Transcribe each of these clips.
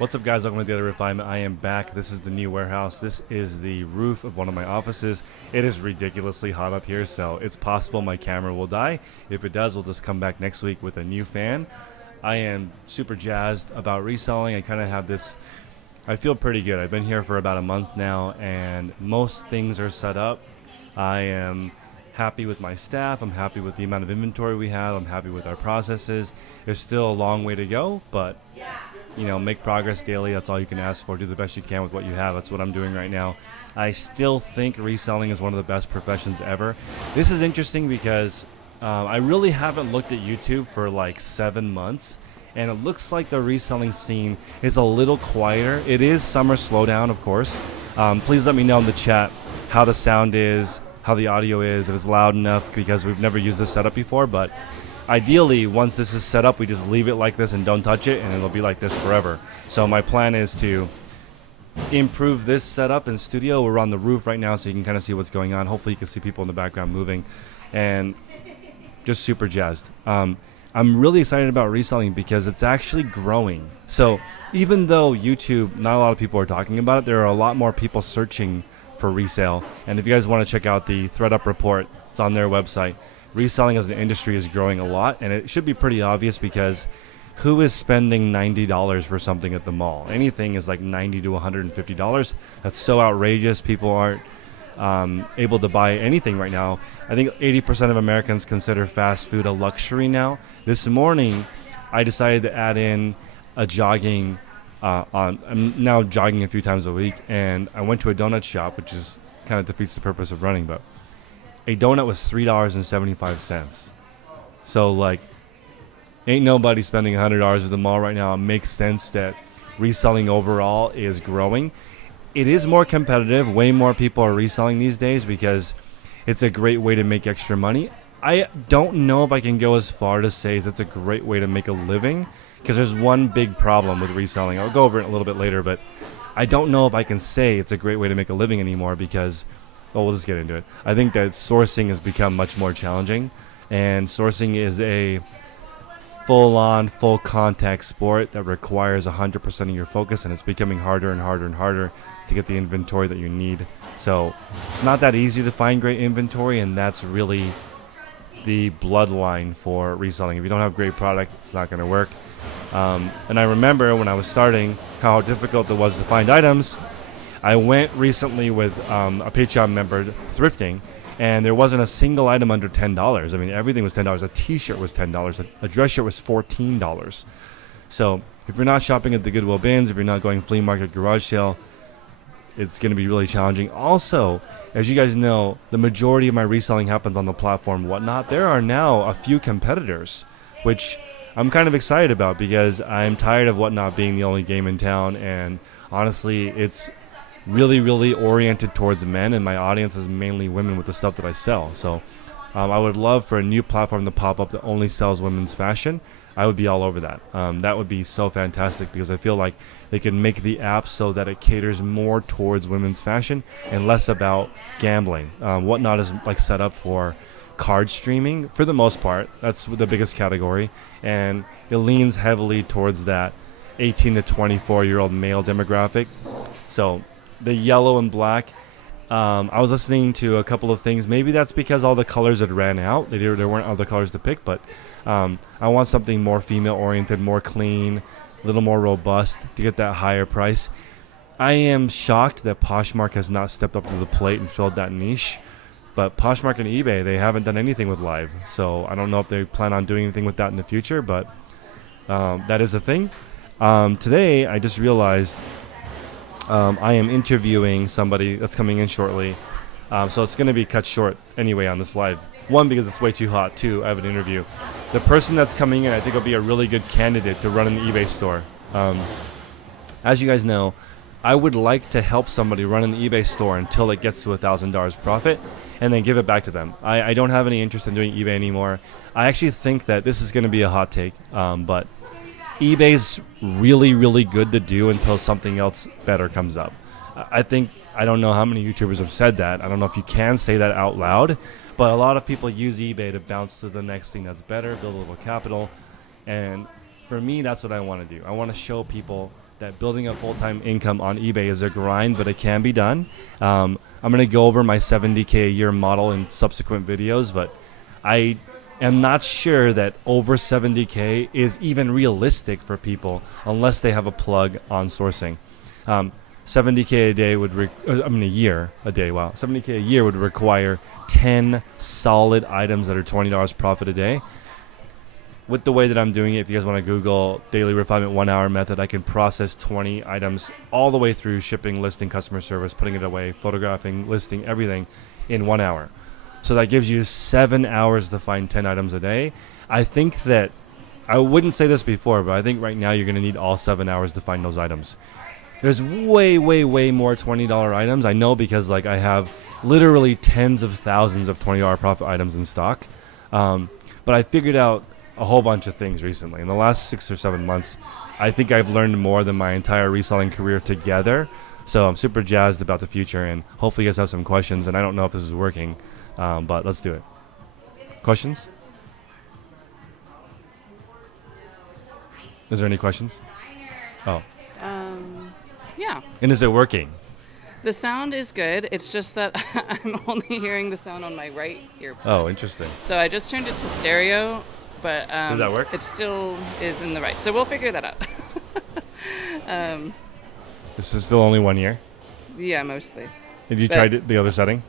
What's up, guys? Welcome to Daily Refinement. I am back. This is the new warehouse. This is the roof of one of my offices. It is ridiculously hot up here, so it's possible my camera will die. If it does, we'll just come back next week with a new fan. I am super jazzed about reselling. I kind of have this, I feel pretty good. I've been here for about a month now, and most things are set up. I am happy with my staff. I'm happy with the amount of inventory we have. I'm happy with our processes. There's still a long way to go, but make progress daily. That's all you can ask for. Do the best you can with what you have. That's what I'm doing right now. I still think reselling is one of the best professions ever. This is interesting because I really haven't looked at YouTube for like 7 months, and it looks like the reselling scene is a little quieter. It is summer slowdown, of course. Please let me know in the chat how the sound is, how the audio is, if it's loud enough, because we've never used this setup before. But ideally, once this is set up, we just leave it like this and don't touch it, and it'll be like this forever. So my plan is to improve this setup in studio. We're on the roof right now, so you can kind of see what's going on. Hopefully you can see people in the background moving, and just super jazzed. I'm really excited about reselling because it's actually growing. So even though YouTube, not a lot of people are talking about it, there are a lot more people searching for resale. And if you guys want to check out the ThreadUp report, it's on their website. Reselling as an industry is growing a lot, and it should be pretty obvious because who is spending $90 for something at the mall? Anything is like $90 to $150. That's so outrageous. People aren't able to buy anything right now. I think 80% of Americans consider fast food a luxury now. This morning, I decided to add in a jogging. I'm now jogging a few times a week, and I went to a donut shop, which is kind of defeats the purpose of running, but a donut was $3.75. So like, ain't nobody spending $100 at the mall right now. It makes sense that reselling overall is growing. It is more competitive. Way more people are reselling these days because it's a great way to make extra money. I don't know if I can go as far to say it's a great way to make a living, because there's one big problem with reselling. I'll go over it a little bit later, but I don't know if I can say it's a great way to make a living anymore because, well, we'll just get into it. I think that sourcing has become much more challenging, and sourcing is a full-on, full-contact sport that requires 100% of your focus, and it's becoming harder and harder and harder to get the inventory that you need. So it's not that easy to find great inventory, and that's really the bloodline for reselling. If you don't have great product, it's not going to work. And I remember when I was starting how difficult it was to find items. I went recently with a Patreon member thrifting, and there wasn't a single item under $10. I mean, everything was $10. A t-shirt was $10. A dress shirt was $14. So if you're not shopping at the Goodwill bins, if you're not going flea market, garage sale, it's going to be really challenging. Also, as you guys know, the majority of my reselling happens on the platform Whatnot. There are now a few competitors, which I'm kind of excited about because I'm tired of Whatnot being the only game in town, and honestly, it's really, really oriented towards men, and my audience is mainly women with the stuff that I sell. So I would love for a new platform to pop up that only sells women's fashion. I would be all over that. That would be so fantastic because I feel like they can make the app so that it caters more towards women's fashion and less about gambling. Whatnot is like set up for card streaming for the most part. That's the biggest category, and it leans heavily towards that 18 to 24-year-old male demographic. So the yellow and black, I was listening to a couple of things. Maybe that's because all the colors had ran out. There weren't other colors to pick, but I want something more female-oriented, more clean, a little more robust to get that higher price. I am shocked that Poshmark has not stepped up to the plate and filled that niche. But Poshmark and eBay, they haven't done anything with live. So I don't know if they plan on doing anything with that in the future, but that is a thing. Today, I just realized I am interviewing somebody that's coming in shortly. So it's going to be cut short anyway on this live. One, because it's way too hot. Two, I have an interview. The person that's coming in, I think, will be a really good candidate to run an eBay store. As you guys know, I would like to help somebody run an eBay store until it gets to $1,000 profit and then give it back to them. I don't have any interest in doing eBay anymore. I actually think that this is going to be a hot take, but eBay's really, really good to do until something else better comes up. I don't know how many YouTubers have said that. I don't know if you can say that out loud, but a lot of people use eBay to bounce to the next thing that's better, build a little capital, and for me, that's what I want to do. I want to show people that building a full-time income on eBay is a grind, but it can be done. I'm going to go over my 70K a year model in subsequent videos, but I am not sure that over 70K is even realistic for people unless they have a plug on sourcing. 70K a day would, a year a day, wow. 70K a year would require 10 solid items that are $20 profit a day. With the way that I'm doing it, if you guys want to Google daily refinement 1 hour method, I can process 20 items all the way through shipping, listing, customer service, putting it away, photographing, listing, everything in 1 hour. So that gives you 7 hours to find 10 items a day. I think that, I wouldn't say this before, but I think right now you're going to need all 7 hours to find those items. There's way, way, way more $20 items. I know because like I have literally tens of thousands of $20 profit items in stock. But I figured out a whole bunch of things recently. In the last 6 or 7 months, I think I've learned more than my entire reselling career together. So I'm super jazzed about the future, and hopefully you guys have some questions. And I don't know if this is working, but let's do it. Questions? Is there any questions? Oh. Yeah. And is it working? The sound is good. It's just that I'm only hearing the sound on my right ear. Oh, interesting. So I just turned it to stereo, but Did that work? it still is in the right. So we'll figure that out. This is still only 1 year? Yeah, mostly. Did you try the other setting?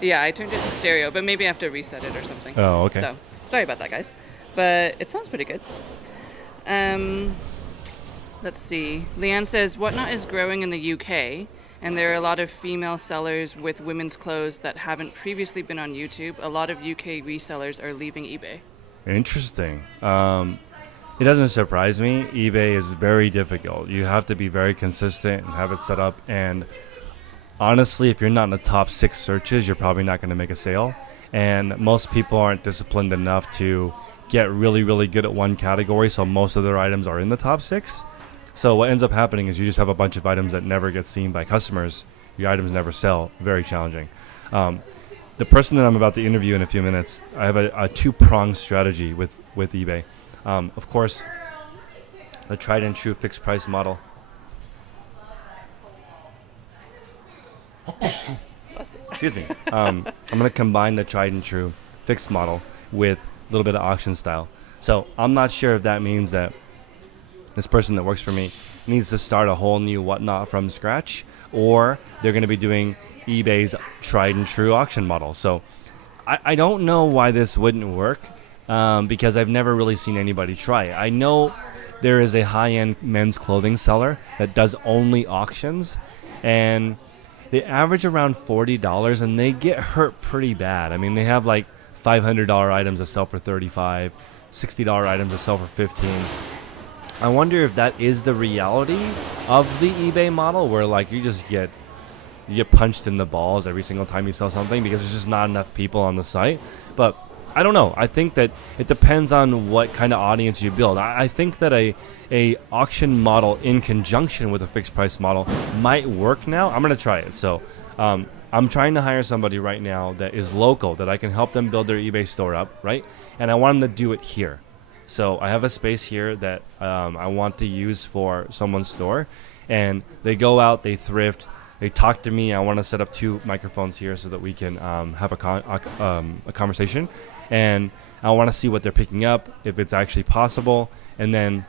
Yeah, I turned it to stereo, but maybe I have to reset it or something. Oh, okay. So sorry about that, guys. But it sounds pretty good. Let's see. Leanne says, Whatnot is growing in the UK, and there are a lot of female sellers with women's clothes that haven't previously been on YouTube. A lot of UK resellers are leaving eBay. Interesting. It doesn't surprise me. eBay is very difficult. You have to be very consistent and have it set up. And honestly, if you're not in the top 6 searches, you're probably not going to make a sale. And most people aren't disciplined enough to get really, really good at one category. So most of their items are in the top 6. So what ends up happening is you just have a bunch of items that never get seen by customers. Your items never sell. Very challenging. The person that I'm about to interview in a few minutes, I have a 2-pronged strategy with eBay. Of course, the tried and true fixed price model. Excuse me. I'm going to combine the tried and true fixed model with a little bit of auction style. So I'm not sure if that means that this person that works for me needs to start a whole new whatnot from scratch, or they're going to be doing eBay's tried and true auction model. So I don't know why this wouldn't work, because I've never really seen anybody try it. I know there is a high-end men's clothing seller that does only auctions, and they average around $40, and they get hurt pretty bad. I mean, they have like $500 items that sell for $35, $60 items that sell for $15. I wonder if that is the reality of the eBay model, where like you get punched in the balls every single time you sell something because there's just not enough people on the site. But I don't know. I think that it depends on what kind of audience you build. I think that a auction model in conjunction with a fixed price model might work now. I'm going to try it. So I'm trying to hire somebody right now that is local, that I can help them build their eBay store up, right? And I want them to do it here. So I have a space here that I want to use for someone's store. And they go out, they thrift, they talk to me. I want to set up 2 microphones here so that we can have a conversation. And I want to see what they're picking up, if it's actually possible. And then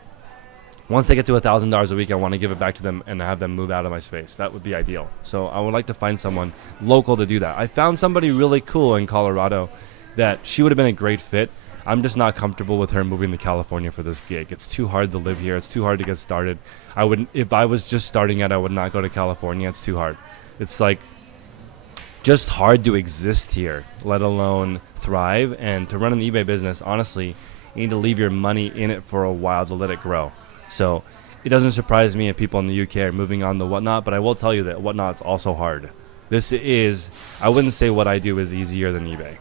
once they get to $1,000 a week, I want to give it back to them and have them move out of my space. That would be ideal. So I would like to find someone local to do that. I found somebody really cool in Colorado that she would have been a great fit. I'm just not comfortable with her moving to California for this gig. It's too hard to live here. It's too hard to get started. If I was just starting out, I would not go to California. It's too hard. It's like just hard to exist here, let alone thrive. And to run an eBay business, honestly, you need to leave your money in it for a while to let it grow. So it doesn't surprise me if people in the UK are moving on to Whatnot, but I will tell you that Whatnot's also hard. I wouldn't say what I do is easier than eBay.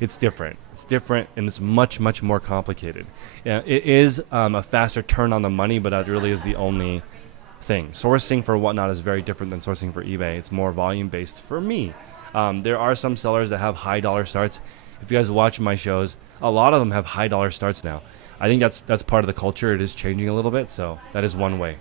It's different. It's different, and it's much, much more complicated. Yeah, it is a faster turn on the money, but that really is the only thing. Sourcing for Whatnot is very different than sourcing for eBay. It's more volume-based for me. There are some sellers that have high dollar starts. If you guys watch my shows, a lot of them have high dollar starts now. I think that's part of the culture. It is changing a little bit, so that is one way.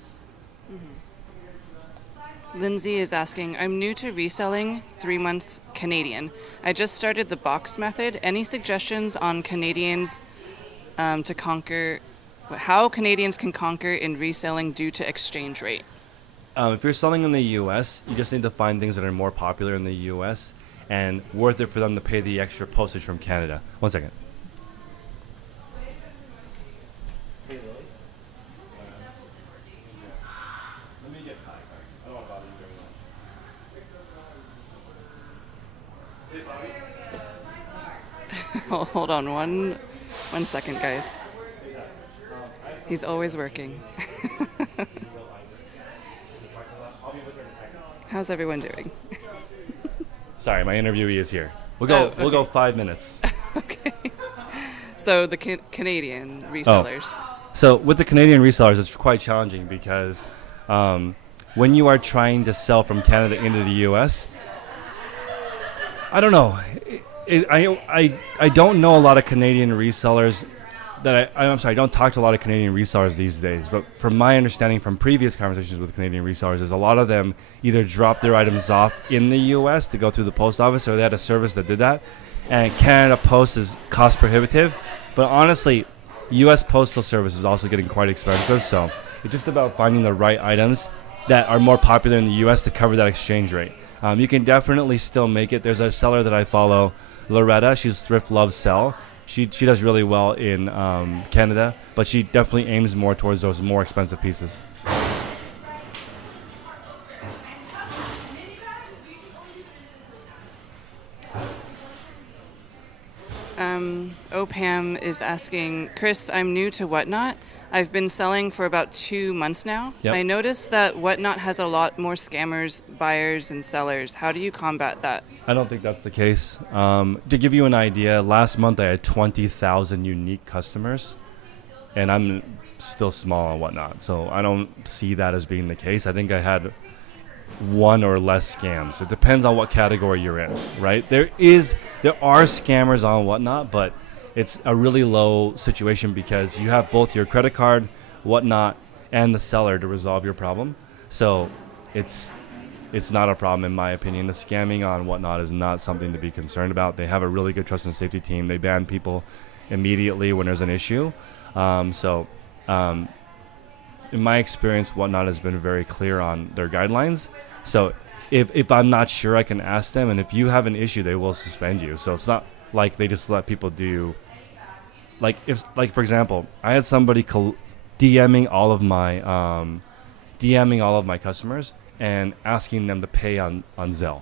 Lindsay is asking, I'm new to reselling, 3 months Canadian. I just started the box method. Any suggestions on Canadians to conquer, how Canadians can conquer in reselling due to exchange rate? If you're selling in the U.S., you just need to find things that are more popular in the U.S. and worth it for them to pay the extra postage from Canada. One second. Hey, Lily. Let me get Kai. Sorry. I don't want to bother you very much. Hold on one second, guys. He's always working. How's everyone doing? Sorry, my interviewee is here. We'll go. Okay. We'll go 5 minutes. Okay. So the Canadian resellers. So with the Canadian resellers, it's quite challenging because when you are trying to sell from Canada into the U.S., I don't know. I don't know a lot of Canadian resellers I'm sorry, I don't talk to a lot of Canadian resellers these days, but from my understanding from previous conversations with Canadian resellers is a lot of them either drop their items off in the U.S. to go through the post office, or they had a service that did that. And Canada Post is cost prohibitive, but honestly, U.S. Postal Service is also getting quite expensive, so it's just about finding the right items that are more popular in the U.S. to cover that exchange rate. You can definitely still make it. There's a seller that I follow, Loretta. She's Thrift Love Sell. She does really well in Canada, but she definitely aims more towards those more expensive pieces. OPAM is asking, Chris, I'm new to Whatnot. I've been selling for about 2 months now. Yep. I noticed that Whatnot has a lot more scammers, buyers, and sellers. How do you combat that? I don't think that's the case. To give you an idea, last month I had 20,000 unique customers, and I'm still small on Whatnot, so I don't see that as being the case. I think I had one or less scams. It depends on what category you're in, right? There are scammers on Whatnot, but it's a really low situation because you have both your credit card, Whatnot, and the seller to resolve your problem. So it's not a problem in my opinion. The scamming on Whatnot is not something to be concerned about. They have a really good trust and safety team. They ban people immediately when there's an issue. In my experience, Whatnot has been very clear on their guidelines. So if I'm not sure, I can ask them. And if you have an issue, they will suspend you. So it's not like they just let people do. Like for example, I had somebody DMing all of my customers and asking them to pay on Zelle,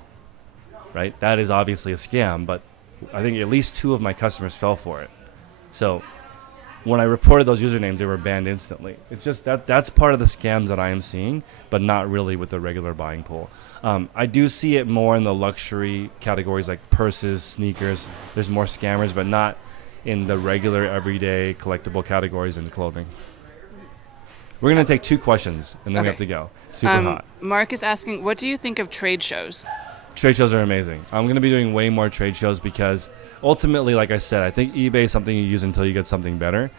right? That is obviously a scam, but I think at least 2 of my customers fell for it. So when I reported those usernames, they were banned instantly. It's just that's part of the scams that I am seeing, but not really with the regular buying pool. I do see it more in the luxury categories like purses, sneakers. There's more scammers, but not in the regular, everyday, collectible categories and clothing. We're going to take 2 questions, and then we have to go. Super hot. Mark is asking, what do you think of trade shows? Trade shows are amazing. I'm going to be doing way more trade shows because ultimately, like I said, I think eBay is something you use until you get something better.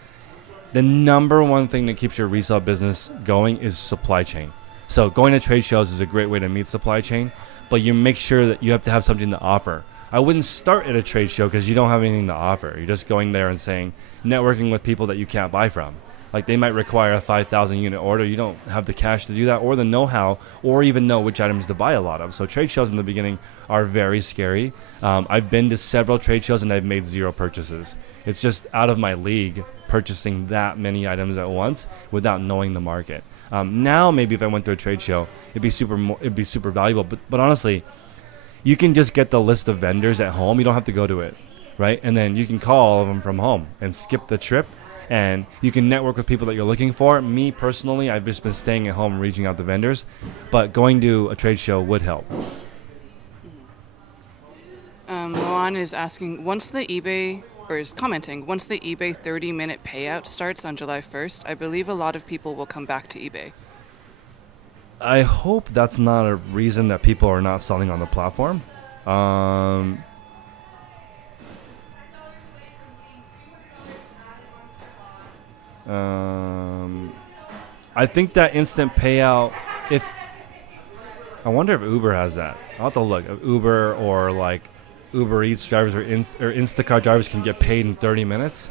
The number one thing that keeps your resale business going is supply chain. So going to trade shows is a great way to meet supply chain, but you make sure that you have to have something to offer. I wouldn't start at a trade show because you don't have anything to offer. You're just going there and saying, networking with people that you can't buy from. Like they might require a 5,000 unit order. You don't have the cash to do that or the know-how or even know which items to buy a lot of. So trade shows in the beginning are very scary. I've been to several trade shows and I've made 0 purchases. It's just out of my league purchasing that many items at once without knowing the market. Now maybe if I went to a trade show, it'd be super valuable. But honestly, you can just get the list of vendors at home. You don't have to go to it, right? And then you can call all of them from home and skip the trip. And you can network with people that you're looking for. Me personally, I've just been staying at home and reaching out to vendors, but going to a trade show would help. Moan is asking, once the eBay 30-minute payout starts on July 1st, I believe a lot of people will come back to eBay. I hope that's not a reason that people are not selling on the platform. I think that instant payout. If I wonder if Uber has that. I'll have to look. If Uber or like Uber Eats drivers or Instacart drivers can get paid in 30 minutes.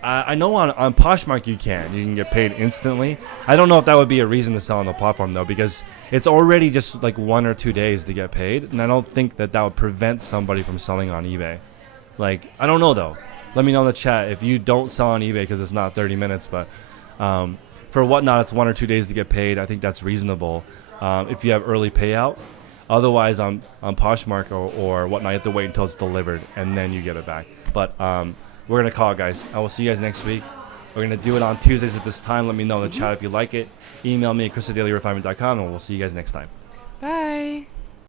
I know on Poshmark you can get paid instantly. I don't know if that would be a reason to sell on the platform though, because it's already just like 1 or 2 days to get paid, and I don't think that would prevent somebody from selling on eBay. Like, I don't know though. Let me know in the chat if you don't sell on eBay because it's not 30 minutes, but for Whatnot it's 1 or 2 days to get paid. I think that's reasonable if you have early payout. Otherwise on Poshmark or Whatnot, you have to wait until it's delivered and then you get it back. But we're going to call it, guys. I will see you guys next week. We're going to do it on Tuesdays at this time. Let me know in the chat if you like it. Email me at chris@dailyrefinement.com, and we'll see you guys next time. Bye.